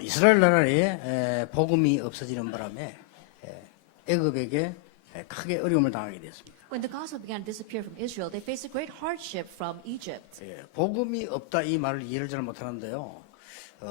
이스라엘 나라에 복음이 없어지는 바람에 애굽에게 크게 어려움을 당하게 됐습니다. When the gospel began to disappear from Israel, they faced a great hardship from Egypt. 복음이 없다 이 말을 이해를 잘 못하는데요.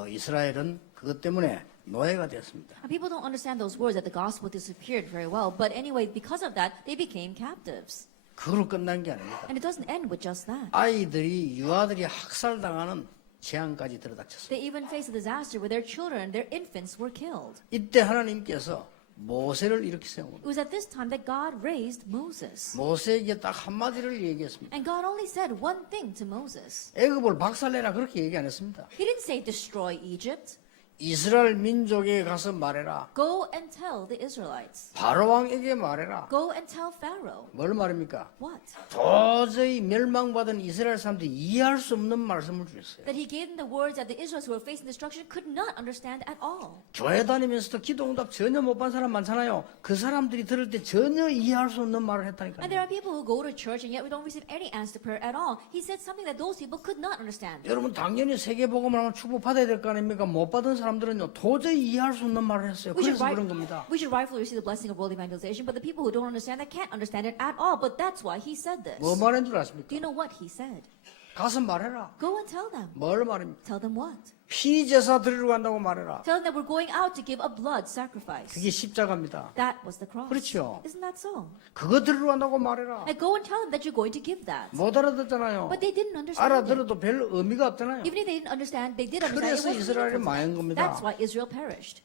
이스라엘은 그것 때문에 노예가 됐습니다. And people don't understand those words that the gospel disappeared very well. But anyway, because of that, they became captives. 그걸로 끝난 게 아닙니다. And it doesn't end with just that. 아이들이 유아들이 학살당하는 재앙까지 들어닥쳤습니다. They even faced a disaster where their children, their infants, were killed. 이때 하나님께서 모세를 이렇게 세웁니다. It was at this time that God raised Moses. 모세에게 딱 한마디를 얘기했습니다. And God only said one thing to Moses. 애굽을 박살내라 그렇게 얘기 안 했습니다. He didn't say destroy Egypt. 이스라엘 민족에 가서 말해라. Go and tell the Israelites. 바로왕에게 말해라. Go and tell Pharaoh. 뭘 말입니까? What? 도저히 멸망받은 이스라엘 사람들이 이해할 수 없는 말씀을 주셨어요. That he gave them the words that the Israelites who were facing destruction could not understand at all. 교회 다니면서도 기도응답 전혀 못 받은 사람 많잖아요. 그 사람들이 들을 때 전혀 이해할 수 없는 말을 했다니까요. And there are people who go to church and yet we don't receive any answer to prayer at all. He said something that those people could not understand. 여러분 당연히 세계복음을 하면 축복받아야 될 거 아닙니까? 못 받은 사람들은요 도저히 이해할 수 없는 말을 했어요. 그래서 그런 겁니다. We should rightfully receive the blessing of world evangelization, but the people who don't understand that can't understand it at all. But that's why he said this. 뭐 말한 줄 아십니까? Do you know what he said? 가서 말해라. Go and tell them. 뭘 말입니까? Tell them what? 피제사 드리러 간다고 말해라. Tell them that we're going out to give a blood sacrifice. 그게 십자가입니다. That was the cross. 그렇죠. Isn't that so? 그거 드리러 간다고 말해라. And go and tell them that you're going to give that. 못 알아듣잖아요. But they didn't understand it. 알아들어도 별 의미가 없잖아요. Even if they didn't understand, they did understand. It 그래서 wasn't 이스라엘이 meaningful to 망한 them. 겁니다. That's why Israel perished.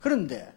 그런데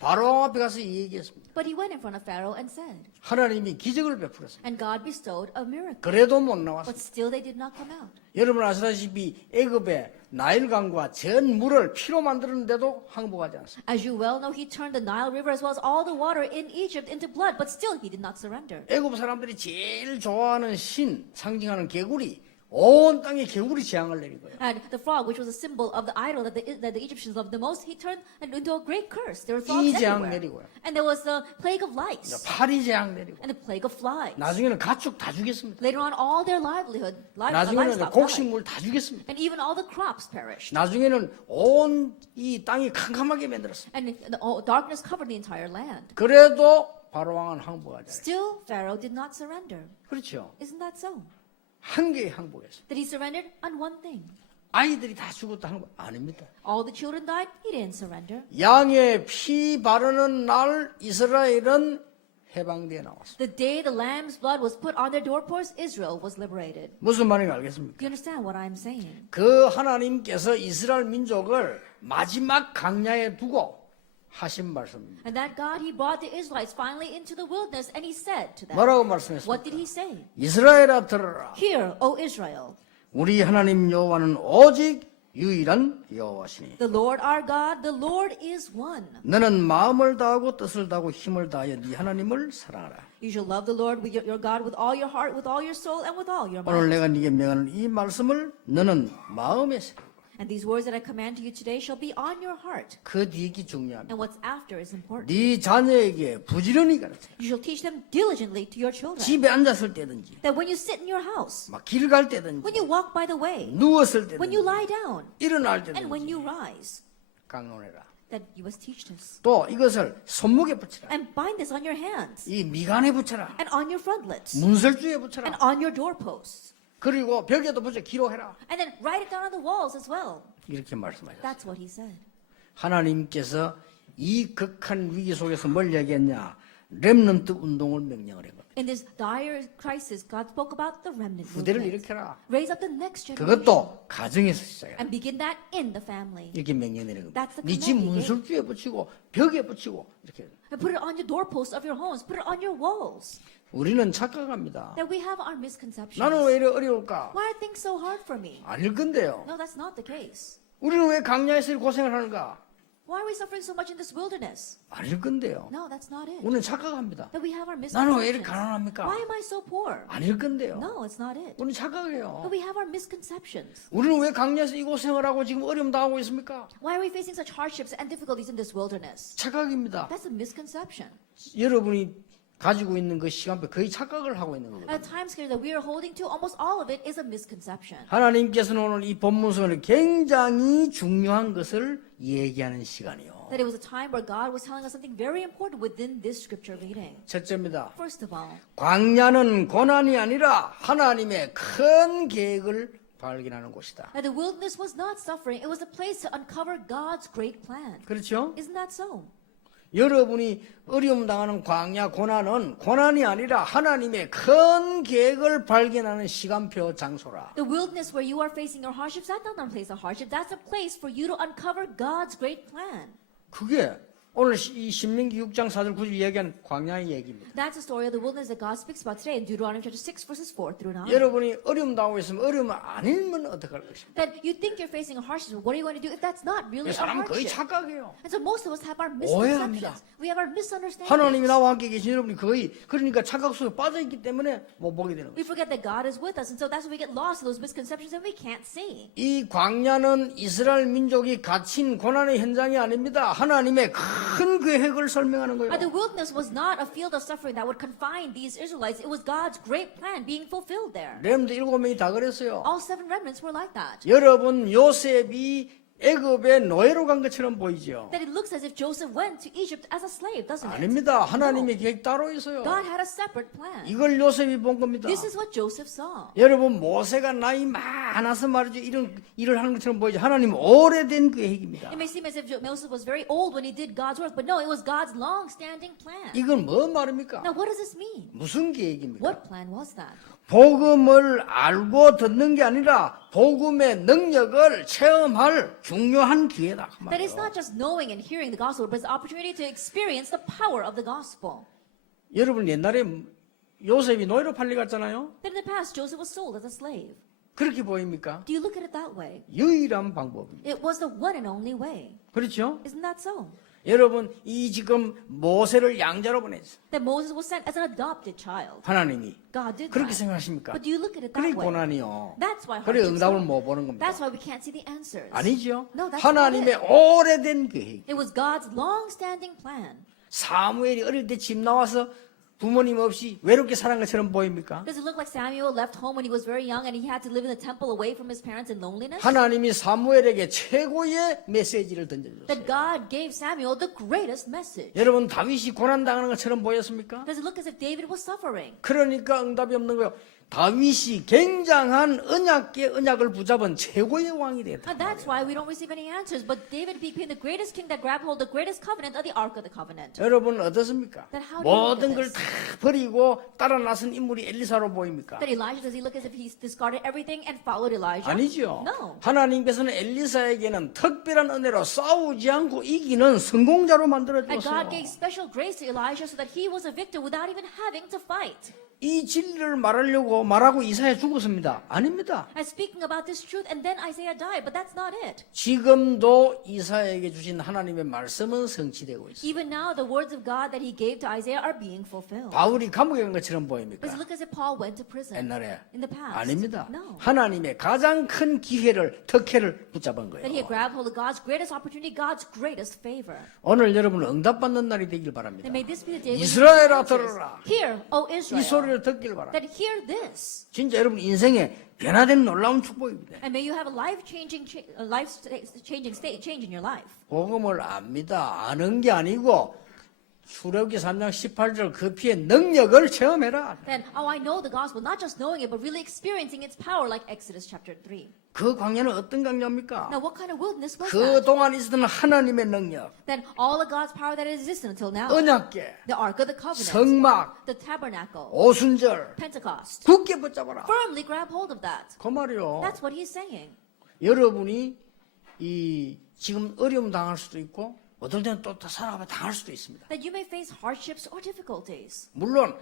바로 앞에 가서 이 얘기했습니다. But he went in front of Pharaoh and said, 하나님이 기적을 베풀었습니다. and God bestowed a miracle. 그래도 못 But 나왔습니다. still they did not come out. 여러분 아시다시피 애굽의 나일강과 전 물을 피로 만드는데도 항복하지 않습니다. As you well know, he turned the Nile River as well as all the water in Egypt into blood, but still he did not surrender. 애굽 사람들이 제일 좋아하는 신 상징하는 개구리 온 땅에 개구리 재앙을 내린 거예요. And the frog, which was a symbol of the idol that the Egyptians loved the most, he turned it into a great curse. There were frogs 이 재앙 everywhere. 내리고요. And there was the plague of lice 파리 재앙 내리고 and the plague of flies. 나중에는 가축 다 죽였습니다. Later on, all their livelihood, 나중에는 livestock died. 곡식물 다 죽였습니다. And even all the crops perished. 나중에는 온 이 땅이 캄캄하게 만들었습니다. And darkness covered the entire land. 그래도 바로왕은 항복하지 않아요. Still, Pharaoh did not surrender. 그렇죠. Isn't that so? 한 개에 항복했습니다. That he surrendered on one thing. 아이들이 다 죽었다 하는 거 아닙니다. All the children died, he didn't surrender. 양의 피 바르는 날 이스라엘은 해방되어 나왔습니다. The day the lamb's blood was put on their doorposts, Israel was liberated. 무슨 말인지 알겠습니까? Do you understand what I'm saying? 그 하나님께서 이스라엘 민족을 마지막 강야에 두고 하신 말씀입니다. And that God, he brought the Israelites finally into the wilderness, and he said to them, 뭐라고 what 말씀했습니까? did he say? 이스라엘아 들어라. Hear, O Israel, 우리 하나님 여호와는 오직 유일한 여호와시니 the Lord our God, the Lord is one. 너는 마음을 다하고 뜻을 다하고 힘을 다하여 네 하나님을 사랑하라. You shall love the Lord with your God with all your heart, with all your soul, and with all your 오늘 mind. 내가 네게 명하는 이 말씀을 너는 마음에 새기고 And these words that I command to you today shall be on your heart. 그 뒤기 중요합니다. And what's after is important. 네 자녀에게 부지런히 가르쳐. You shall teach them diligently to your children. 집에 앉았을 때든지 That when you sit in your house, 막 길 갈 때든지 when you walk by the way, 누웠을 when you 때든지 lie down, 일어날 and when 때든지 you rise, 강론해라. that you must teach this. 또 이것을 손목에 붙여라. And bind this on your hands, 이 미간에 붙여라. and on your frontlets, 문설주에 and 붙여라. on your doorposts. 그리고 벽에도 붙여 기록해라. And then write it down on the walls as well. 이렇게 말씀하셨어요. That's what he said. 하나님께서 이 극한 위기 속에서 뭘 얘기했냐? 렘넌트 운동을 명령을 한 겁니다. In this dire crisis, God spoke about the remnant 후대를 movement. 일으켜라. Raise up the next generation. 그것도 가정에서 시작해라. And begin that in the family. 이렇게 명령 내린 겁니다. That's the 네 집 command he gave. 문설주에 붙이고 벽에 붙이고 이렇게. And put it on your doorposts of your homes. Put it on your walls. 우리는 착각합니다. That we have our misconceptions. 나는 왜 이래 어려울까? Why are things so hard for me? 아닐 건데요. No, that's not the case. 우리는 왜 강야에서 이렇게 고생을 하는가? Why are we suffering so much in this wilderness? 아닐 건데요. No, that's not it. 우리는 착각합니다. That we have our 나는 왜 이렇게 misconceptions. 가난합니까? Why am I so poor? 아닐 건데요. No, it's not it. 우리는 착각해요. But we have our misconceptions. 우리는 왜 강야에서 이 고생을 하고 지금 어려움 당하고 있습니까? Why are we facing such hardships and difficulties in this wilderness? 착각입니다. That's a misconception. 여러분이 가지고 있는 그 시간표 거의 착각을 하고 있는 거거든요. And the time scale that we are holding to, almost all of it is a misconception. 하나님께서는 오늘 이 본문서는 굉장히 중요한 것을 얘기하는 시간이요. That it was a time where God was telling us something very important within this scripture reading. 첫째입니다. First of all, 광야는 고난이 아니라 하나님의 큰 계획을 발견하는 곳이다. that the wilderness was not suffering, it was a place to uncover God's great plan. 그렇죠? Isn't that so? 여러분이 어려움 당하는 광야 고난은 고난이 아니라 하나님의 큰 계획을 발견하는 시간표 장소라. The wilderness where you are facing your hardships, that's not a place of hardship. That's a place for you to uncover God's great plan. 그게 오늘 이 신명기 6장 4절 9절 이야기한 광야의 얘기입니다. That's the story of the wilderness that God speaks about today in Deuteronomy chapter 6 verses 4 through 9. 여러분이 어려움 당하고 있으면 어려움을 아니면 어떡할 것입니까? That you think you're facing a hardship, what are you going to do if that's not really a 사람은 거의 hardship? 착각해요. And so most of us have our 오해합니다. misconceptions. We have our misunderstandings. 하나님이 나와 함께 계신 여러분이 거의 그러니까 착각 속에 빠져있기 때문에 못 보게 되는 거예요. We forget that God is with us, and so that's why we get lost in those misconceptions and we can't see. 이 광야는 이스라엘 민족이 갇힌 고난의 현장이 아닙니다. 하나님의 큰 계획을 설명하는 거예요. But the wilderness was not a field of suffering that would confine these Israelites. It was God's great plan being fulfilled there. 렘드 7명이 다 그랬어요. All 7 remnants were like that. 여러분 요셉이 애굽에 노예로 간 것처럼 보이죠? That it looks as if Joseph went to Egypt as a slave, doesn't it? 아닙니다. 하나님의 계획 따로 있어요. God had a separate plan. 이걸 요셉이 본 겁니다. This is what Joseph saw. 여러분 모세가 나이 많아서 말이죠. 이런 일을 하는 것처럼 보이죠. 하나님 오래된 계획입니다. It may seem as if Moses was very old when he did God's work, but no, it was God's long-standing plan. 이건 뭐 말입니까? Now, what does this mean? 무슨 계획입니까? What plan was that? 복음을 알고 듣는 게 아니라 복음의 능력을 체험할 중요한 기회다. 그 That it's 말이에요. not just knowing and hearing the gospel, but it's an opportunity to experience the power of the gospel. 여러분 옛날에 요셉이 노예로 팔려갔잖아요. That in the past, Joseph was sold as a slave. 그렇게 보입니까? Do you look at it that way? 유일한 방법입니다. It was the one and only way. 그렇죠? Isn't that so? 여러분 이 지금 모세를 양자로 보냈어요. That Moses was sent as an adopted child. 하나님이 God did 그렇게 that. 생각하십니까? But do you look at it 그래 that way? 고난이요. That's why 그래 hardships 응답을 come. 못 보는 겁니다. That's why we can't see the answers. 아니죠. No, that's 하나님의 not 오래된 계획. It was God's long-standing plan. 사무엘이 어릴 때 집 나와서 부모님 없이 외롭게 살은 것처럼 보입니까? Does it look like Samuel left home when he was very young and he had to live in the temple away from his parents in loneliness? 하나님이 사무엘에게 최고의 메시지를 던져줬어요. That God gave Samuel the greatest message. 여러분 다윗이 고난당하는 것처럼 보였습니까? Does it look as if David was suffering? 그러니까 응답이 없는 거예요. 다윗이 굉장한 언약을 붙잡은 최고의 왕이 됐다. And that's why we don't receive any answers. But David became the greatest king that grabbed hold of the greatest covenant of the Ark of the Covenant. 여러분 어떻습니까? Then how do you look 모든 at 걸 다 버리고 따라 나선 인물이 엘리사로 보입니까? That Elijah, does he look as if he's discarded everything and followed Elijah? 아니죠. No. 하나님께서는 엘리사에게는 특별한 은혜로 싸우지 않고 이기는 성공자로 만들어 And God 줬어요. gave special grace to Elijah so that he was a victor without even having to fight. 이 진리를 말하고 이사야 죽었습니다. 아닙니다. And speaking about this truth, and then Isaiah died, but that's not it. 지금도 이사야에게 주신 하나님의 말씀은 성취되고 있습니다. Even now, the words of God that he gave to Isaiah are being fulfilled. 바울이 감옥에 간 것처럼 Does 보입니까? it look as if Paul went to prison 옛날에 in the past? 아닙니다. No. 하나님의 가장 큰 기회를 특혜를 붙잡은 That he had 거예요. grabbed hold of God's greatest opportunity, God's greatest favor. 오늘 여러분 응답받는 날이 되길 바랍니다. And may this be the day when you 이스라엘아 receive 들으라. answers. Hear, O 이 Israel, 소리를 듣길 바랍니다. that hear this. 진짜 여러분 인생에 변화된 놀라운 축복입니다. And may you have a life-changing change in your life. 복음을 압니다. 아는 게 아니고 출애굽기 3장 18절 그 피의 능력을 체험해라. Then, oh, I know the gospel, not just knowing it, but really experiencing its power, like Exodus chapter 3. 그 광야는 어떤 광야입니까? Now, what kind of wilderness was 그 that? 동안 있었던 하나님의 능력, Then all of God's power that existed until now. 언약궤, The Ark of the Covenant, 성막, the Tabernacle, 오순절 Pentecost. 굳게 붙잡아라. Firmly grab hold of that. 그 말이요. That's what he's saying. 여러분이 이 지금 어려움 당할 수도 있고 어떨 때는 또 살아가며 당할 수도 있습니다. That you may face hardships or difficulties. 물론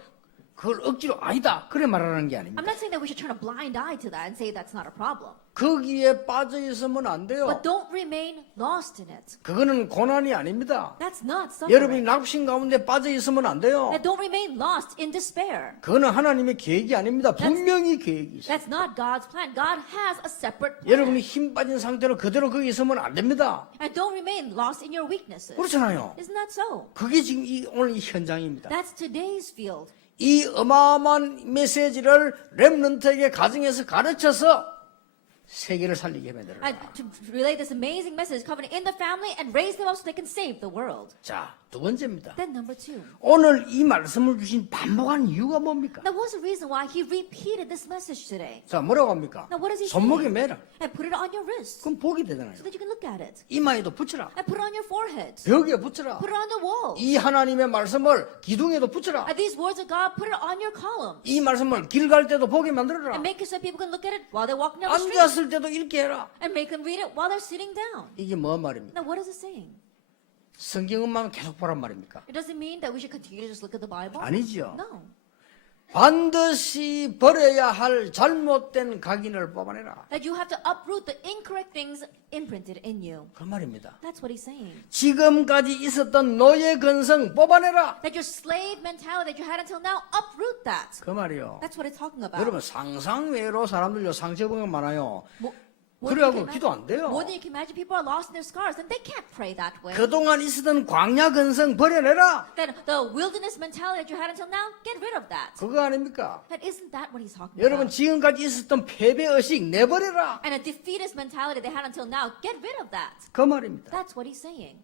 그걸 억지로 아니다 그래 말하는 게 아닙니다. I'm not saying that we should turn a blind eye to that and say that's not a problem. 거기에 빠져 있으면 안 돼요. But don't remain lost in it. 그거는 고난이 아닙니다. That's not 여러분이 suffering. 낙심 가운데 빠져 있으면 안 돼요. That don't remain lost in despair. 그거는 하나님의 계획이 아닙니다. 분명히 계획이 있어요. That's not God's plan. God has a separate plan. 여러분이 힘 빠진 상태로 그대로 거기 있으면 안 됩니다. And don't remain lost in your weaknesses. 그렇잖아요. Isn't that so? 그게 지금 오늘 이 현장입니다. That's today's field. 이 어마어마한 메시지를 렘넌트에게 가정에서 가르쳐서 세계를 살리게 만들어라. And to relay this amazing message, covenant in the family and raise them up so they can save the world. 자, 두 번째입니다. Then number two. 오늘 이 말씀을 주신 반복한 이유가 뭡니까? Now what's the reason why he repeated this message today? 자, 뭐라고 합니까? Now what does he 손목에 say? 매라. And put it on your wrist 그럼 복이 되잖아요. so that you can look at it. 이마에도 붙여라. And put it on your forehead. 벽에 붙여라. Put it on the wall. 이 하나님의 말씀을 기둥에도 붙여라. And these words of God, put it on your column. 이 말씀을 길 갈 때도 보게 만들어라. And make it so people can look at it while they're walking down the street. 앉았을 때도 읽게 해라. And make them read it while they're sitting down. 이게 뭐 말입니까? Now what is it saying? 성경만 계속 보란 말입니까? It doesn't mean that we should continue to just look at the Bible. 아니지요. No. 반드시 버려야 할 잘못된 각인을 뽑아내라. That you have to uproot the incorrect things imprinted in you. 그 말입니다. That's what he's saying. 지금까지 있었던 노예 근성 뽑아내라. That your slave mentality that you had until now, uproot that. 그 말이요. That's what it's talking about. 여러분 상상외로 사람들요 상처병이 많아요. More 그래갖고 than you can 기도 안 돼요. More than you can imagine, people are lost in their scars, and they can't pray that way. 그동안 있었던 광야 근성 버려내라. That the wilderness mentality that you had until now, get rid of that. 그거 아닙니까? That isn't that what he's talking 여러분 about. 지금까지 있었던 패배의식 내버려라. And a defeatist mentality they had until now, get rid of that. 그 말입니다. That's what he's saying.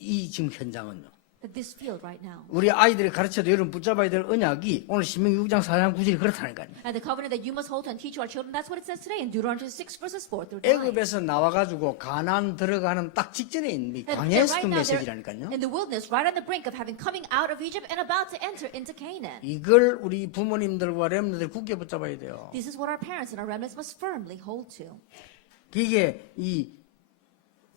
이 지금 현장은요. That this field right now. 우리 아이들이 가르쳐도 여러분 붙잡아야 될 언약이 오늘 신명기 6장 4장 9절이 그렇다니까요. And the covenant that you must hold and teach our children, that's what it says today in Deuteronomy 6 verses 4 through 9. 애굽에서 나와가지고 가나안 들어가는 딱 직전에 있는 이 That 광야에서 right 준 now 메시지라니까요. they're in the wilderness, right on the brink of having coming out of Egypt and about to enter into Canaan. 이걸 우리 부모님들과 렘너들 굳게 붙잡아야 돼요. This is what our parents and our remnants must firmly hold to. 이게 이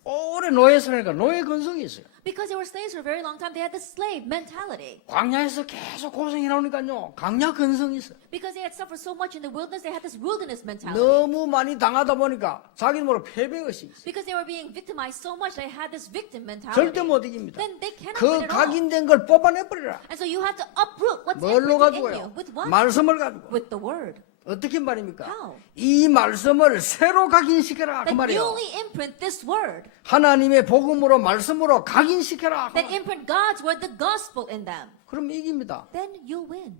오래 노예서니까 노예 근성이 있어요. Because they were slaves for a very long time, they had the slave mentality. 광야에서 계속 고생이 나오니까요. 광야 근성이 있어요. Because they had suffered so much in the wilderness, they had this wilderness mentality. 너무 많이 당하다 보니까 자기들로 패배의식이 있어요. Because they were being victimized so much, they had this victim mentality. 절대 못 이깁니다. Then they cannot 그 win at all. 각인된 걸 뽑아내버리라. And so you have to uproot what's 뭘로 imprinted in you. 가지고요? With what? 말씀을 가지고. With the word. 어떻게 말입니까? How? 이 말씀을 새로 각인시켜라 그 That 말이에요. newly imprint this word. 하나님의 복음으로 말씀으로 각인시켜라. That imprint God's word, the gospel in them. 그럼 이깁니다. Then you'll win.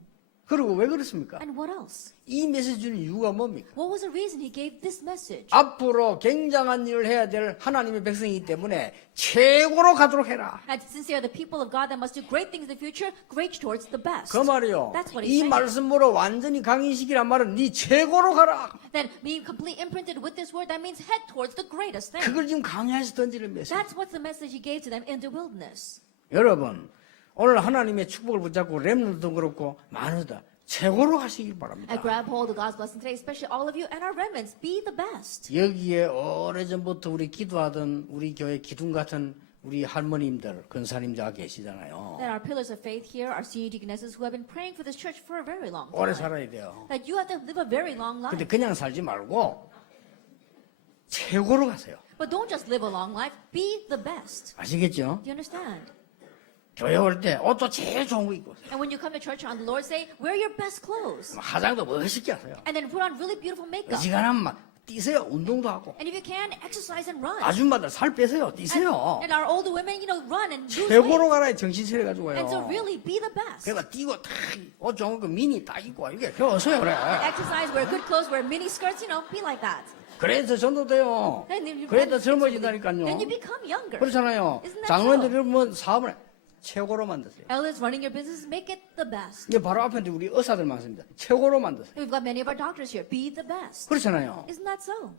그리고 왜 그렇습니까? And what else? 이 메시지 주는 이유가 뭡니까? What was the reason he gave this message? 앞으로 굉장한 일을 해야 될 하나님의 백성이기 때문에 최고로 가도록 해라. And since they are the people of God that must do great things in the future, great towards the best. 그 말이요. That's what 이 he's saying. 말씀으로 완전히 강인시키란 말은 네 최고로 가라. Then being completely imprinted with this word, that means head towards the greatest thing. 그걸 지금 강야에서 던지는 메시지. That's what's the message he gave to them in the wilderness. 여러분 오늘 하나님의 축복을 붙잡고 렘넌트도 그렇고 많으다. 최고로 가시길 바랍니다. I grab hold of God's blessing today, especially all of you and our remnants. Be the best. 여기에 오래전부터 우리 기도하던 우리 교회 기둥 같은 우리 할머님들, 근사님들 계시잖아요. That our pillars of faith here, our senior deaconesses who have been praying for this church for a very long 오래 time. 살아야 돼요. That you have to live a very long life. 근데 그냥 살지 말고 최고로 가세요. But don't just live a long life. Be the best. 아시겠죠? Do you understand? 교회 올 때 옷도 제일 좋은 거 입고 오세요. And when you come to church on the Lord's Day, wear your best clothes. 화장도 멋있게 하세요. And then put on really beautiful makeup. 어지간하면 막 뛰세요. 운동도 하고. And if you can, exercise and run. 아줌마들 살 빼세요. 뛰세요. And our older women, run and lose 최고로 weight. 가라 정신 차려가지고요. And so really be the best. 그래서 뛰고 옷 좋은 거 미니 딱 입고 이게 겨우서요 그래. Exercise, wear good clothes, wear mini skirts, be like that. 그래서 전도돼요. Then you 그래도 then 젊어진다니까요. you become younger. 그렇잖아요. Isn't that 장로님들 so? 여러분 사업을 최고로 만드세요. Elders running your business, make it the best. 이게 바로 앞에 우리 의사들 많습니다. 최고로 만드세요. We've got many of our doctors here. Be the best. 그렇잖아요. Isn't that so?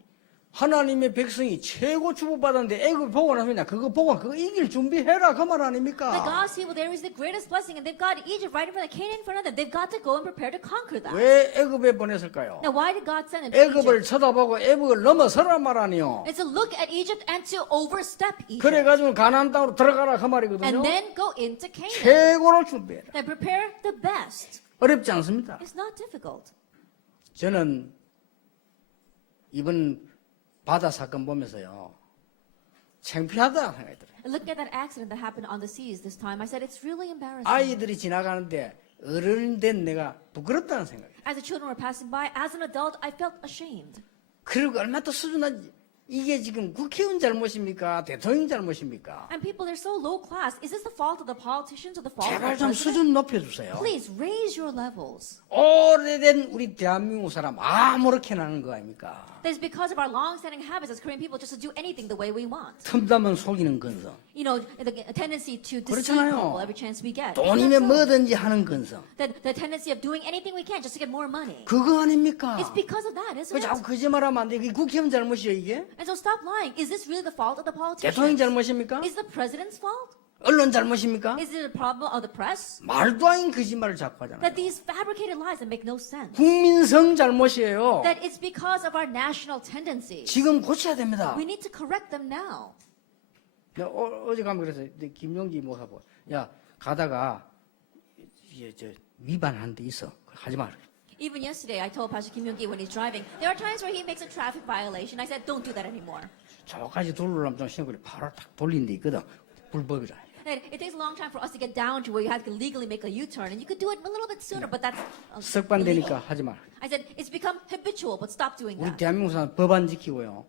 하나님의 백성이 최고 축복받았는데 애굽 보고 나서냐 그거 보고 그거 이길 준비해라 그 말 The 아닙니까? God's people, there is the greatest blessing, and they've got Egypt right in front of Canaan in front of them. They've got to go and prepare to conquer that. 왜 애굽에 보냈을까요? Now, why did God send them to 애굽을 Egypt? 쳐다보고 애굽을 넘어서란 말 아니요. It's to look at Egypt and to overstep Egypt. 그래가지고 가나안 땅으로 들어가라 그 말이거든요. And then go into Canaan. 최고로 준비해라. Then prepare the best. 어렵지 않습니다. It's not difficult. 저는 이번 바다 사건 보면서요, 창피하다 생각이 들어요. And looking at that accident that happened on the seas this time, I said it's really embarrassing. 아이들이 지나가는데 어른 된 내가 부끄럽다는 생각이. As the children were passing by, as an adult, I felt ashamed. 그리고 얼마나 또 수준한 이게 지금 국회의원 잘못입니까? 대통령 잘못입니까? And people, they're so low class. Is this the fault of the politicians or the fault of 제발 the 좀 president? 수준 높여주세요. Please raise your levels. 오래된 우리 대한민국 사람 아무렇게 나는 거 아닙니까? That's because of our long-standing habits as Korean people just to do anything the way we want. 틈타면 속이는 근성. You know, the tendency to deceive 그렇잖아요. people every chance we get. 돈이면 Isn't that so? 뭐든지 하는 근성. The tendency of doing anything we can just to get more money. 그거 아닙니까? It's because of that, isn't 그 자꾸 it? 거짓말하면 안 돼. 이게 국회의원 잘못이에요 이게? And so stop lying. Is this really the fault of the 대통령 politicians? 잘못입니까? Is the president's fault? 언론 잘못입니까? Is it a problem of the press? 말도 아닌 거짓말을 자꾸 하잖아요. That these fabricated lies that make no sense. 국민성 잘못이에요. That it's because of our national tendencies. 지금 고쳐야 됩니다. We need to correct them now. 내가 어제 가면 그래서 김용기 목사고 야 가다가 이제 저 위반한 데 있어. 하지 마라. Even yesterday, I told Pastor Kim Young-gi when he's driving, there are times where he makes a traffic violation. I said, don't do that anymore. 저까지 돌려면 좀 시간 걸려. 바로 딱 돌리는 데 있거든. 불법이라. And it takes a long time for us to get down to where you have to legally make a U-turn, and you could do it a little bit sooner, but that's 습관되니까 illegal. 하지 마라. I said, it's become habitual, but stop doing 우리 that. 대한민국 사람 법 안 지키고요.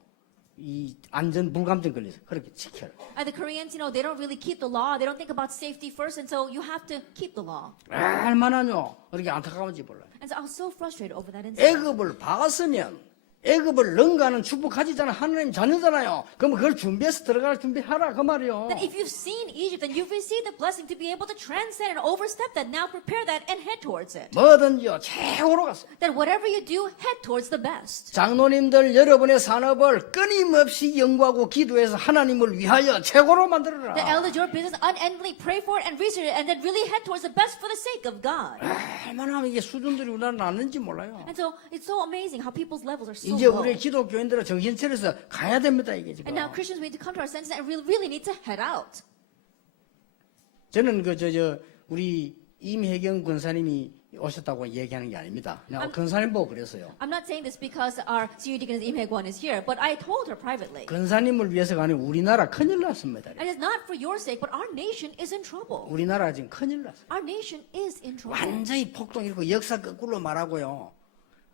이 안전 불감증 걸려서 그렇게 지켜라. And the Koreans, you know, they don't really keep the law. They don't think about safety first, and so you have to keep the law. 얼마나요? 그렇게 안타까운지 몰라요. And so I was so frustrated over that incident. 애굽을 박았으면 애굽을 능가하는 축복하지잖아. 하나님 자녀잖아요. 그럼 그걸 준비해서 들어갈 준비하라 그 말이요. That if you've seen Egypt, then you've received the blessing to be able to transcend and overstep that. Now prepare that and head towards it. 뭐든지요 최고로 갔어요. That whatever you do, head towards the best. 장로님들 여러분의 산업을 끊임없이 연구하고 기도해서 하나님을 위하여 최고로 The 만들어라. elders, your business, unendingly pray for it and research it, and then really head towards the best for the sake of God. 얼마나 이게 수준들이 우리나라 낮는지 몰라요. And so it's so amazing how people's levels are so 이제 low. 우리 기독교인들은 정신 차려서 가야 됩니다 이게 지금. And now Christians, we need to come to our senses and really need to head out. 저는 우리 임혜경 권사님이 오셨다고 얘기하는 게 아닙니다. 그냥 권사님 보고 그랬어요. I'm not saying this because our senior deacon Im Hae-kwon is here, but I told her privately. 권사님을 위해서가 아니라 우리나라 큰일 났습니다. And it's not for your sake, but our nation is in trouble. 우리나라 지금 큰일 났어요. Our nation is in trouble. 완전히 폭동이고 역사 거꾸로 말하고요.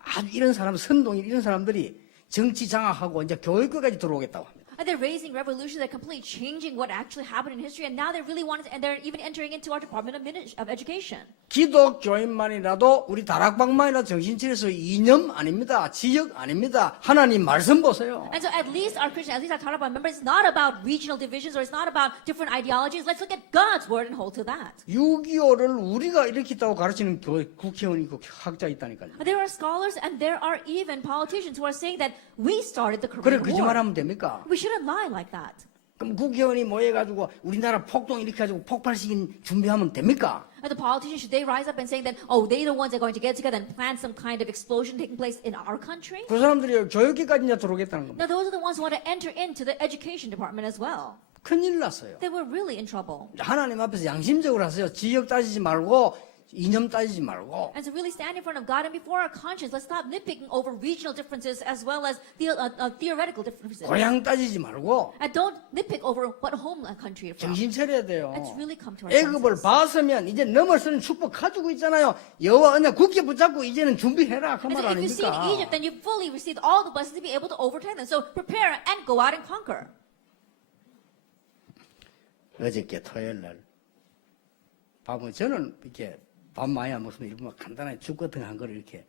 아주 이런 사람, 선동인 이런 사람들이 정치 장악하고 이제 교육까지 들어오겠다고 합니다. And they're raising revolutions, they're completely changing what actually happened in history, and now they really want to, and they're even entering into our Department of Education. 기독교인만이라도 우리 다락방만이라도 정신 차려서 이념 아닙니다. 지역 아닙니다. 하나님 말씀 보세요. And so at least our Christian, at least our Taraban members, it's not about regional divisions or it's not about different ideologies. Let's look at God's word and hold to that. 6.25를 우리가 일으켰다고 가르치는 국회의원 있고 학자 있다니까요. There are scholars and there are even politicians who are saying that we started the 그래 Korean War. 거짓말하면 됩니까? We shouldn't lie like that. 그럼 국회의원이 모여가지고 우리나라 폭동 일으켜가지고 폭발시킨 준비하면 됩니까? And the politicians, should they rise up and saying that, oh, they're the ones that are going to get together and plan some kind of explosion taking place in our country? 그 사람들이 교육계까지 이제 들어오겠다는 겁니다. Now, those are the ones who want to enter into the education department as well. 큰일 났어요. They were really in trouble. 하나님 앞에서 양심적으로 하세요. 지역 따지지 말고 이념 따지지 말고. And to really stand in front of God and before our conscience, let's stop nitpicking over regional differences as well as theoretical differences. 고향 따지지 말고 And don't nitpick over what home country you're from. 정신 차려야 돼요. Let's really come to our 애굽을 senses. 봤으면 이제 넘어서는 축복 가지고 있잖아요. 여호와 언약 굳게 붙잡고 이제는 준비해라 그 And 말 so if you see in 아닙니까? Egypt, then you fully received all the blessings to be able to overtake them. So prepare and go out and conquer. 어저께 토요일 날 밥은 저는 이렇게 밥 많이 안 먹으면 이렇게 막 간단하게 죽 같은 거 한 거를 이렇게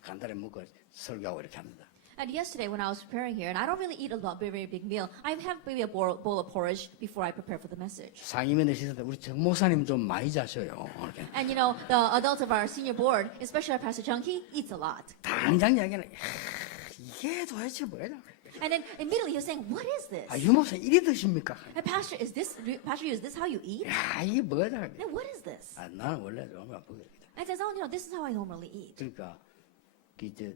간단하게 먹고 설교하고 이렇게 합니다. And yesterday when I was preparing here, and I don't really eat a lot, very big meal, I have maybe a bowl of porridge before I prepare for the message. 상임위원회 시설때 우리 정 목사님 좀 많이 자셔요. 이렇게. And you know, the adults of our senior board, especially our Pastor Chung, he eats a lot. 당장 이야기는 이게 도대체 뭐야? And then immediately he was saying, what is this? 아, 유 목사 이리 드십니까? And Pastor, is this how you eat? 야, 이게 뭐야? And what is this? 아, 나는 원래 좀 먹어요. And he says, oh, you know, this is how I normally eat. 그러니까 이제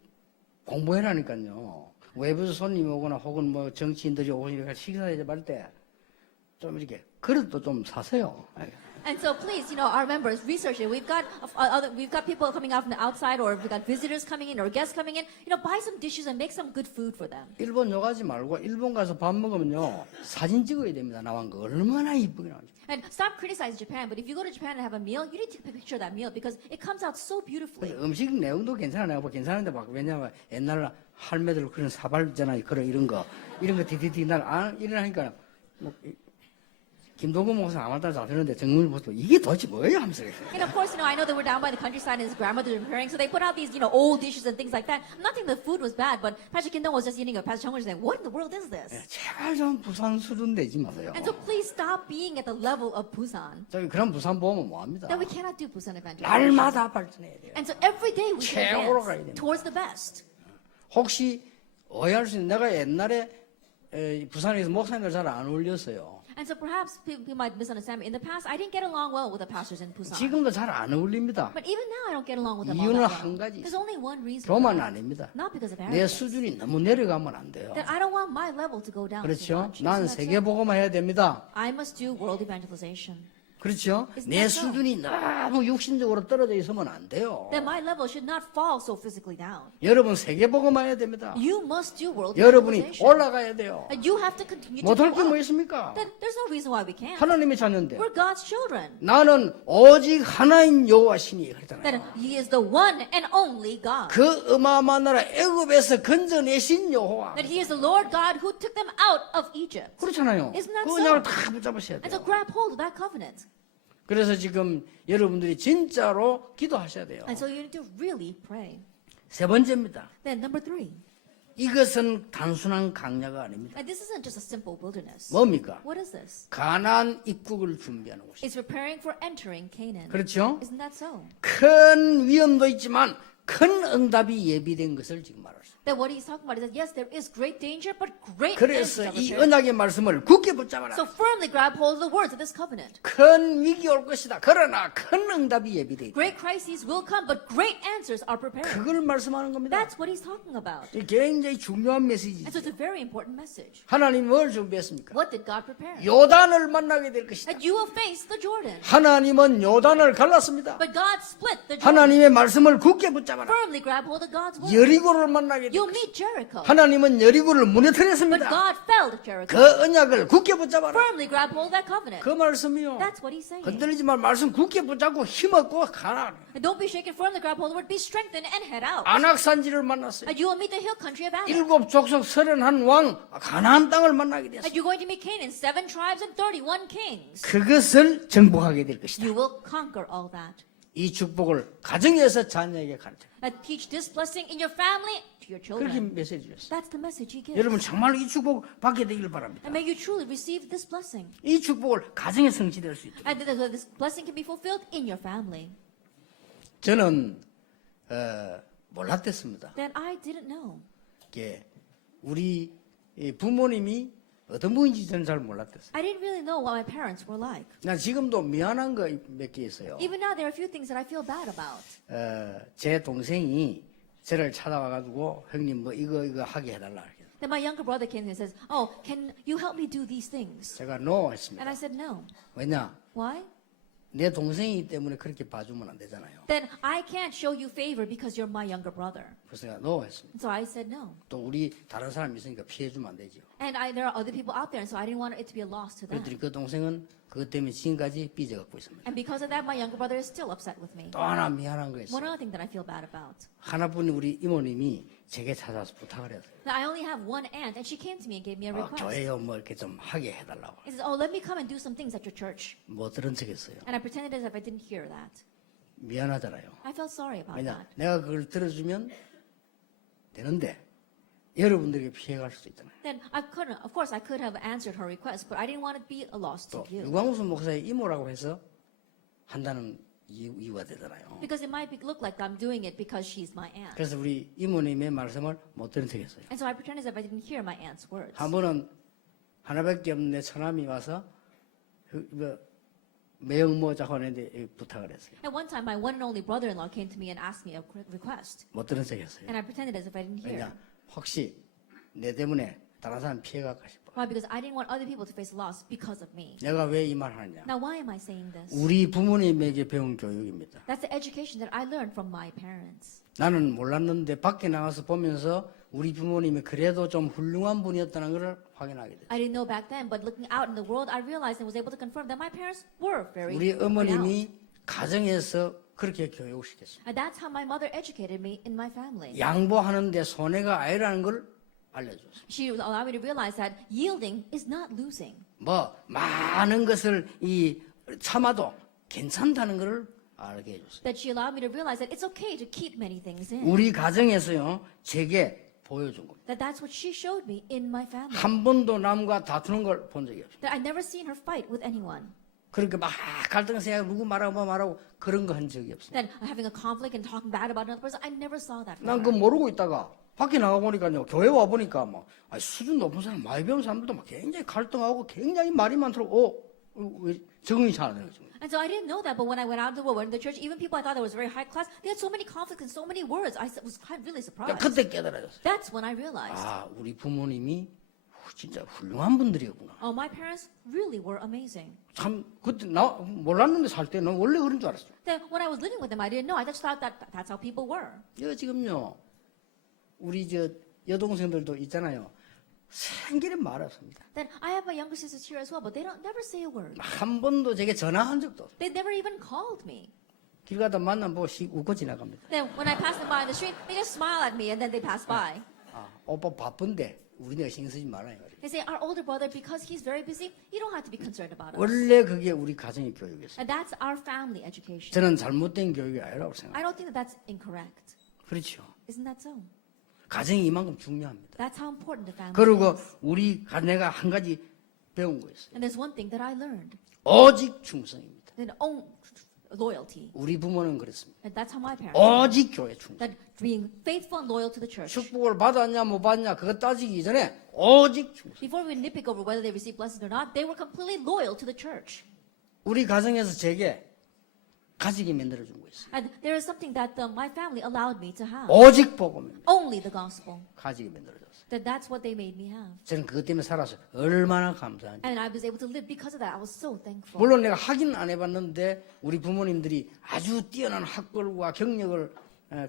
공부해라니까요. 외부 손님 오거나 혹은 뭐 정치인들이 오거나 식사 대접할 때 좀 이렇게 그릇도 좀 사세요. And so please, our members, research it. We've got people coming out from the outside, or we've got visitors coming in, or guests coming in. Buy some dishes and make some good food for them. 일본 욕하지 말고 일본 가서 밥 먹으면요 사진 찍어야 됩니다. 나온 거 얼마나 이쁘게 나오죠. And stop criticizing Japan, but if you go to Japan and have a meal, you need to take a picture of that meal because it comes out so beautifully. 음식 내용도 괜찮아요. 괜찮은데 막 왜냐면 옛날 할매들 그런 사발잖아요. 그런 이런 거 디디디 날 안 일어나니까 뭐 김동건 목사 아무것도 잘 들었는데 정문 목사 이게 도대체 뭐예요 하면서. And of course, I know that we're down by the countryside and his grandmother was preparing, so they put out these, old dishes and things like that. I'm not thinking the food was bad, but Pastor Kim Dong was just eating it. Pastor Chung was saying, what in the world is this? 제발 좀 부산 수준 되지 마세요. And so please stop being at the level of Busan. 저기 그런 부산 보면 뭐합니다. That we cannot do Busan evangelism. 날마다 발전해야 돼요. And so every day we can 최고로 가야 advance 됩니다. towards the best. 혹시 오해할 수 있는 내가 옛날에 부산에서 목사님들 잘 안 어울렸어요. And so perhaps people might misunderstand me. In the past, I didn't get along well with the pastors in Busan. 지금도 잘 안 어울립니다. But even now, I don't get along with them all 이유는 that 한 well. 가지 There's only one reason. 교만 for that. 아닙니다. Not because of 내 arrogance. 수준이 너무 내려가면 안 돼요. That I don't want my level to go down. 그렇죠? too much. 난 Isn't that 세계 so? 복음화 해야 됩니다. I must do world evangelization. 그렇죠? Isn't 내 that so? 수준이 너무 육신적으로 떨어져 있으면 안 돼요. That my level should not fall so physically down. 여러분 세계 복음화 해야 됩니다. You must do world 여러분이 evangelization. 올라가야 돼요. And you have to continue to 못할 go 게 뭐 up. 있습니까? Then there's no reason why we can't. 하나님의 자녀인데 We're God's children. 나는 오직 하나인 여호와시니 That 그랬잖아요. He is the one and only God. 그 어마어마한 나라 애굽에서 건져내신 여호와. That He is the Lord God who took them out of Egypt. 그렇잖아요. Isn't that 그 so? 언약을 다 붙잡으셔야 And so 돼요. grab hold of that covenant. 그래서 지금 여러분들이 진짜로 기도하셔야 돼요. And so you need to really pray. 세 번째입니다. Then number 3. 이것은 단순한 강야가 아닙니다. And this isn't just a simple wilderness. 뭡니까? What is this? 가나안 입국을 준비하는 곳이에요. It's preparing for entering Canaan. 그렇죠? Isn't that so? 큰 위험도 있지만 큰 응답이 예비된 것을 지금 말할 수 있어요. That what he's talking about is that yes, there is great danger, but great 그래서 answers are 이 prepared. 언약의 말씀을 굳게 붙잡아라. So firmly grab hold of the words of this covenant. 큰 위기 올 것이다. 그러나 큰 응답이 예비돼 있다. Great crises will come, but great answers are prepared. 그걸 말씀하는 겁니다. That's what he's talking about. 이 굉장히 중요한 And so 메시지죠. it's a very important message. 하나님 뭘 준비했습니까? What did God prepare? 요단을 만나게 될 것이다. That you will face the Jordan. 하나님은 요단을 갈랐습니다. But God split the Jordan. 하나님의 말씀을 굳게 붙잡아라. Firmly grab hold of God's word. 여리고를 만나게 될 You'll 것이다. meet Jericho. 하나님은 여리고를 But 무너뜨렸습니다. God felled Jericho. 그 언약을 굳게 붙잡아라. Firmly grab hold of that covenant. 그 말씀이요. That's what he's saying. 흔들리지 말 말씀 굳게 붙잡고 힘없고 가라. And don't be shaken, firmly grab hold of the word. Be strengthened and head out. 안악산지를 만났어요. And you will meet the hill country of Anak. 7족속 31왕 가나안 땅을 만나게 됐어요. And you're going to meet Canaan, 7 tribes and 31 kings. 그것을 정복하게 될 것이다. You will conquer all that. 이 축복을 가정에서 자녀에게 가르쳐. And teach this blessing in your family to your 그렇게 children. 메시지 줬어요. That's the message he gives. 여러분 정말 이 축복 받게 되길 바랍니다. And may you truly receive this blessing. 이 축복을 가정에 성취될 수 있도록. And this blessing can be fulfilled in your family. 저는 몰랐댔습니다. That I didn't know. 이게 우리 이 부모님이 어떤 분인지 저는 잘 몰랐댔어요. I didn't really know what my parents were like. 난 지금도 미안한 거 몇 개 있어요. Even now, there are a few things that I feel bad about. 제 동생이 저를 찾아와가지고 형님 뭐 이거 하게 해달라. 이렇게. Then my younger brother came and says, "Oh, can you help me do these things?" 제가 no And 했습니다. I said, "No." 왜냐? Why? 내 동생이기 때문에 그렇게 봐주면 안 되잖아요. Then I can't show you favor because you're my younger brother. 그래서 제가 no 했습니다. And so I said no. 또 우리 다른 사람이 있으니까 피해주면 안 되죠. And there are other people out there, and so I didn't want it to be a loss to them. 그랬더니 그 동생은 그것 때문에 지금까지 삐져갖고 있습니다. And because of that, my younger brother is still upset with me. 또 하나 미안한 거 One 있어요. other thing that I feel bad about. 하나뿐인 우리 이모님이 제게 찾아와서 부탁을 했어요. Now, I only have one aunt, and she came to me and gave me a request. 교회요 뭐 이렇게 좀 하게 해달라고. He says, "Oh, let me come and do some things at your church." 못 들은 척했어요. And I pretended as if I didn't hear that. 미안하잖아요. I felt sorry about 왜냐? that. 내가 그걸 들어주면 되는데 여러분들에게 피해갈 수도 있잖아요. Then of course, I could have answered her request, but I didn't want it to be a loss to 또 you. 유광수 목사의 이모라고 해서 한다는 이유가 되잖아요. Because it might look like I'm doing it because she's my aunt. 그래서 우리 이모님의 말씀을 못 들은 척했어요. And so I pretended as if I didn't hear my aunt's words. 한 번은 하나밖에 없는 내 처남이 와서 매형모 작업하는데 부탁을 했어요. And one time, my one and only brother-in-law came to me and asked me a request. 못 들은 척했어요. And I pretended as if I didn't hear. 왜냐? 혹시 내 때문에 다른 사람 피해갈까 싶어. Why? Because I didn't want other people to face loss because of me. 내가 왜 이 말을 하느냐? Now, why am I saying this? 우리 부모님에게 배운 교육입니다. That's the education that I learned from my parents. 나는 몰랐는데 밖에 나가서 보면서 우리 부모님이 그래도 좀 훌륭한 분이었다는 것을 확인하게 됐어요. I didn't know back then, but looking out in the world, I realized and was able to confirm that my parents were very 우리 renowned. 어머님이 가정에서 그렇게 교육시켰어요. And that's how my mother educated me in my family. 양보하는데 손해가 아니라는 걸 알려줬어요. She allowed me to realize that yielding is not losing. 뭐 많은 것을 이 참아도 괜찮다는 것을 알게 해줬어요. That she allowed me to realize that it's okay to keep many things in. 우리 가정에서요 제게 보여준 겁니다. That that's what she showed me in my family. 한 번도 남과 다투는 걸 본 적이 없어요. That I'd never seen her fight with anyone. 그렇게 막 갈등 생각 누구 말하고 뭐 말하고 그런 거 한 적이 없어요. That having a conflict and talking bad about another person, I never saw that from 난 그거 her. 모르고 있다가 밖에 나가 보니까요 교회 와 보니까 막 수준 높은 사람 많이 배운 사람들도 막 굉장히 갈등하고 굉장히 말이 많도록 왜 적응이 잘 안 되는 거죠. And so I didn't know that, but when I went out into the world, in the church, even people I thought that was very high class, they had so many conflicts and so many words. I was kind of really surprised. 그때 깨달아졌어요. That's when I realized, 아 우리 부모님이 진짜 훌륭한 분들이었구나. oh, my parents really were amazing. 참 그때 나 몰랐는데 살 때는 원래 그런 줄 알았어요. Then when I was living with them, I didn't know. I just thought that that's how people were. 이거 지금요 우리 저 여동생들도 있잖아요. 생기는 말 없습니다. Then I have my younger sisters here as well, but they don't never say a word. 한 번도 제게 전화한 적도 없어요. They never even called me. 길 가다 만나면 보고 웃고 지나갑니다. Then when I pass them by in the street, they just smile at me and then they pass by. 아, 오빠 바쁜데 우리네가 신경 쓰지 말아요. They say, our older brother, because he's very busy, you don't have to be concerned about us. 원래 그게 우리 가정의 교육이었어요. And that's our family education. 저는 잘못된 교육이 아니라고 생각해요. I don't think that that's incorrect. 그렇죠. Isn't that so? 가정이 이만큼 중요합니다. That's how important the family 그리고 is. 내가 한 가지 배운 거 있어요. And there's one thing that I learned. 오직 충성입니다. That loyalty. 우리 부모는 그랬습니다. And that's how my parents 오직 교회 충성. that being faithful and loyal to the church. 축복을 받았냐 못 받았냐 그거 따지기 전에 오직 충성. Before we nitpick over whether they received blessings or not, they were completely loyal to the church. 우리 가정에서 제게 가지게 만들어 준 거 있어요. And there is something that my family allowed me to have. 오직 복음입니다. Only the gospel. 가지게 만들어 줬어요. That's what they made me have. 저는 그것 때문에 살아서 얼마나 감사한지. And I was able to live because of that. I was so thankful. 물론 내가 하긴 안 해봤는데 우리 부모님들이 아주 뛰어난 학벌과 경력을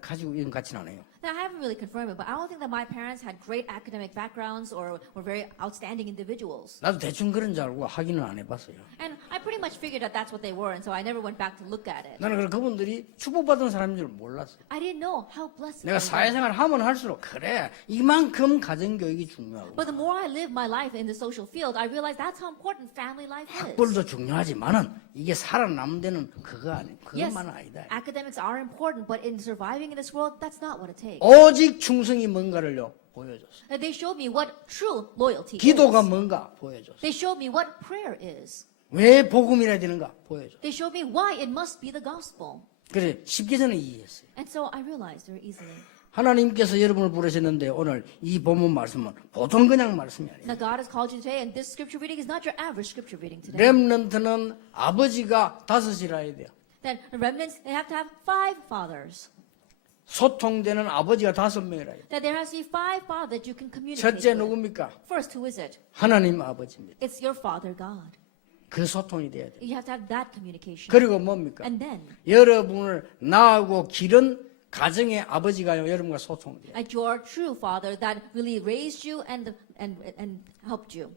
가지고 있는 것 같지는 않아요. Now, I haven't really confirmed it, but I don't think that my parents had great academic backgrounds or were very outstanding individuals. 나도 대충 그런 줄 알고 하기는 안 해봤어요. And I pretty much figured that that's what they were, and so I never went back to look at it. 나는 그분들이 축복받은 사람인 줄 몰랐어요. I didn't know how blessed 내가 they were. 사회생활 하면 할수록 그래 이만큼 가정교육이 중요하고 But the more I live my life in the social field, I realized that's how important family life is. 학벌도 중요하지만은 이게 살아남는 데는 그거 아니에요. Yes, 그것만은 아니다. academics are important, but in surviving in this world, that's not what it takes. 오직 충성이 뭔가를요 보여줬어요. They showed me what true loyalty 기도가 is. 뭔가 보여줬어요. They showed me what prayer is. 왜 복음이라 되는가 보여줬어요. They showed me why it must be the gospel. 그래 쉽게 저는 이해했어요. And so I realized very easily. 하나님께서 여러분을 부르셨는데 오늘 이 본문 말씀은 보통 그냥 말씀이 아니에요. Now God has called you today, and this scripture reading is not your average scripture reading today. 렘넌트는 아버지가 다섯이라 해야 돼요. That remnants, they have to have 5 fathers. 소통되는 아버지가 5명이라 해요. That there has to be 5 fathers that you can communicate 첫째 with. 누굽니까? First, who is it? 하나님 아버지입니다. It's your Father God. 그 소통이 돼야 돼요. You have to have that communication. 그리고 뭡니까? And then, 여러분을 낳고 기른 가정의 아버지가요 여러분과 소통돼요. at your true Father that really raised you and helped you.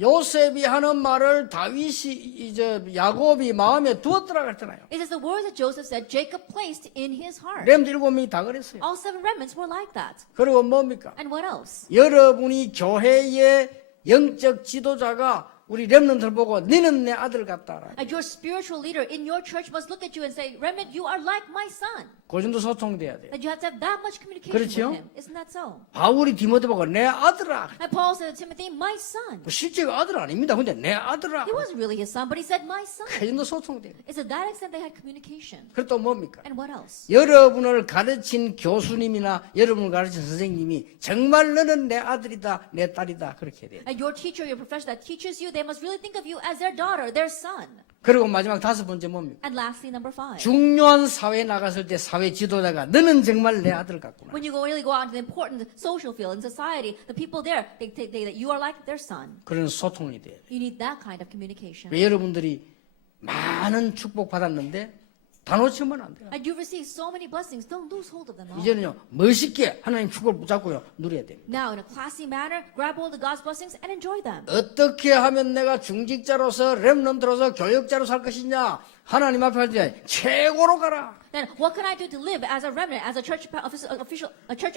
요셉이 하는 말을 다윗이 이제 야곱이 마음에 두었더라 그랬잖아요. It is the words that Joseph said Jacob placed in his heart. 렘 7명이 다 그랬어요. All 7 remnants were like that. 그리고 뭡니까? And what else? 여러분이 교회의 영적 지도자가 우리 렘넌트를 보고 너는 내 아들 같다. And your spiritual leader in your church must look at you and say, Remnant, you are like my son. 그 정도 소통돼야 돼요. That you have to have that much communication 그렇죠? with him. Isn't that so? 바울이 디모데 보고 내 아들아. And Paul said to Timothy, my son. 실제 아들 아닙니다. 근데 내 아들아. He wasn't really his son, but he said, my son. 그 정도 소통돼요. It's to that extent they had communication. 그리고 또 뭡니까? And what else? 여러분을 가르친 교수님이나 여러분을 가르친 선생님이 정말 너는 내 아들이다, 내 딸이다 그렇게 돼요. And your teacher, your professor that teaches you, they must really think of you as their daughter, their son. 그리고 마지막 5번째 뭡니까? And lastly, number 5. 중요한 사회에 나갔을 때 사회 지도자가 너는 정말 내 아들 같구나. When you really go out into the important social field in society, the people there, that you are like their son. 그런 소통이 돼요. You need that kind of communication. 왜 여러분들이 많은 축복 받았는데 다 놓치면 안 돼요. And you receive so many blessings, don't lose hold of them all. 이제는요 멋있게 하나님 축복을 붙잡고요 누려야 됩니다. Now, in a classy manner, grab hold of God's blessings and enjoy them. 어떻게 하면 내가 중직자로서 렘넌트로서 교역자로 살 것이냐 하나님 앞에 할 때 최고로 가라. Then, what can I do to live as a remnant, as a church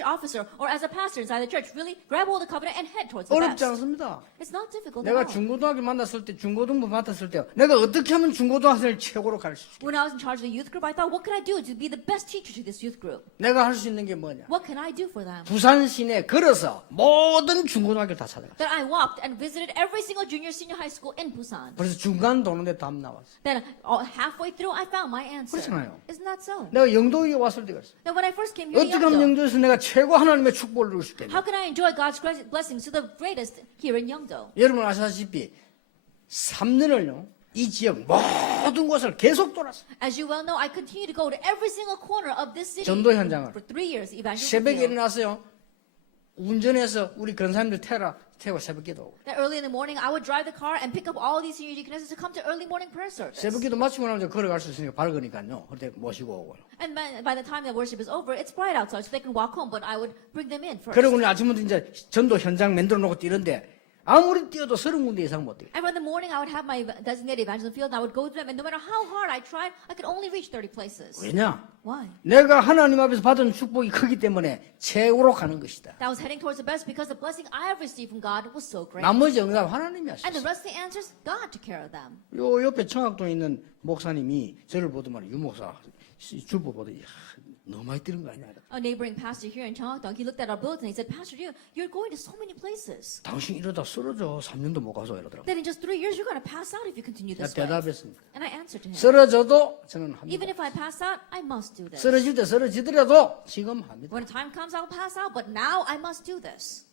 officer, or as a pastor inside the church? Really grab hold of the covenant and head towards the 어렵지 best. 않습니다. It's not difficult at 내가 all. 중고등학교 만났을 때 중고등부 맡았을 때 내가 어떻게 하면 중고등학생을 최고로 가르칠 수 있을까? When I was in charge of the youth group, I thought, what can I do to be the best teacher to this youth group? 내가 할 수 있는 게 뭐냐? What can I do for them? 부산 시내 걸어서 모든 중고등학교를 다 찾아갔어요. Then I walked and visited every single junior, senior high school in Busan. 그래서 중간 도는데 답 나왔어요. Then halfway through, I found my answer. 그렇잖아요. Isn't that so? 내가 영도에 왔을 때가 있어요. Then when I first came here, 어떻게 하면 영도에서 내가 최고 하나님의 축복을 누릴 수 있겠냐? how can I enjoy God's blessings to the greatest here in Yeongdo? 여러분 아시다시피 3년을요 이 지역 모든 곳을 계속 돌았어요. As you well know, I continue to go to every single corner of this city 전도 현장을. for 3 years. Evangelism 새벽에 field. 일어나서요 운전해서 우리 근사님들 태워 새벽기도 오고 That early in the morning, I would drive the car and pick up all these senior deaconesses to come to early morning prayer service. 새벽기도 마치고 나면 이제 걸어갈 수 있으니까 밝으니까요 그때 모시고 오고요. And by the time the worship is over, it's bright outside, so they can walk home. But I would bring them in first. 그리고 오늘 아침부터 이제 전도 현장 만들어 놓고 뛰는데 아무리 뛰어도 30군데 이상 못 뛰어요. And in the morning, I would have my designated evangelism field, and I would go to them. And no matter how hard I tried, I could only reach 30 places. 왜냐? Why? 내가 하나님 앞에서 받은 축복이 크기 때문에 최고로 가는 것이다. I was heading towards the best because the blessing I have received from God was so great. 나머지 응답 하나님이 And the 하셨어요. rest of the answers, God took care of them. 요 옆에 청학동에 있는 목사님이 저를 보더만 유 목사 줄보 보더니 너무 많이 뛰는 거 아니야? A neighboring pastor here in Cheongdong, he looked at our bulletin and he said, Pastor Ryu, you're going to so many places. 당신 이러다 쓰러져 3년도 못 가서 이러더라고. Then in just 3 years, you're going to pass out if you continue 내가 this way. 대답했습니다. And I answered to him, 쓰러져도 저는 even 합니다. if I pass out, I must do this. 쓰러질 때 쓰러지더라도 지금 합니다. When time comes, I'll pass out, but now I must do this.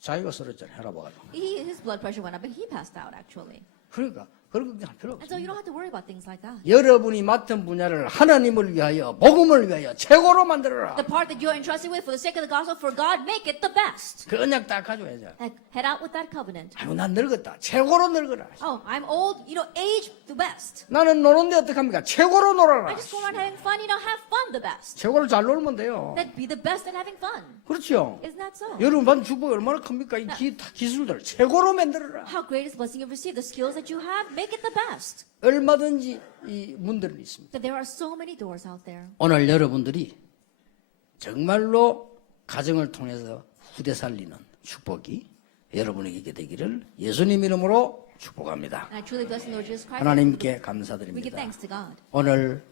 자기가 쓰러졌잖아요. 해라 봐가지고. His blood pressure went up, but he passed out actually. 그러니까 그런 걱정할 필요 And so you 없습니다. don't have to worry about things like that. 여러분이 맡은 분야를 하나님을 위하여 복음을 위하여 최고로 만들어라. The part that you're entrusted with for the sake of the gospel, for God, make it the best. 그 언약 딱 가져야죠. Like, head out with that covenant. 아이고 난 늙었다. 최고로 늙어라. Oh, I'm old, age the best. 나는 노는데 어떡합니까? 최고로 I 놀아라. just go around having fun, have fun the best. 최고로 잘 놀면 돼요. Then be the best at having fun. 그렇죠. Isn't that so? 여러분 받은 축복이 얼마나 큽니까? 이 기술들 최고로 만들어라. How great is the blessing you've received, the skills that you have, make it the best. 얼마든지 이 문들은 있습니다. That there are so many doors out there. 오늘 여러분들이 정말로 가정을 통해서 후대 살리는 축복이 여러분에게 있게 되기를 예수님 이름으로 축복합니다. And I truly bless the Lord Jesus Christ. 하나님께 We give 감사드립니다. thanks to God. 오늘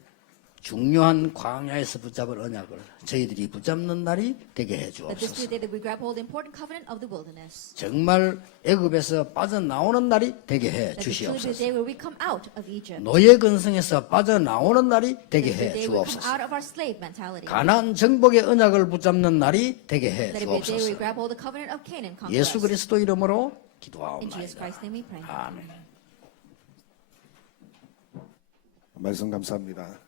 중요한 광야에서 붙잡을 언약을 저희들이 붙잡는 날이 되게 해 That this be the 주옵소서. day that we grab hold of the important covenant of the wilderness. 정말 애굽에서 빠져나오는 날이 되게 해 That this truly be the 주시옵소서. day where we come out of Egypt. 노예 근성에서 빠져나오는 날이 되게 That this be the 해 day we come 주옵소서. out of our slave mentality. 가나안 정복의 언약을 붙잡는 날이 되게 해 That it be the day where we 주옵소서. grab hold of the covenant of Canaan 예수 conquest. 그리스도 이름으로 In 기도하옵나이다. Jesus Christ's name we pray. 아멘. 말씀 감사합니다.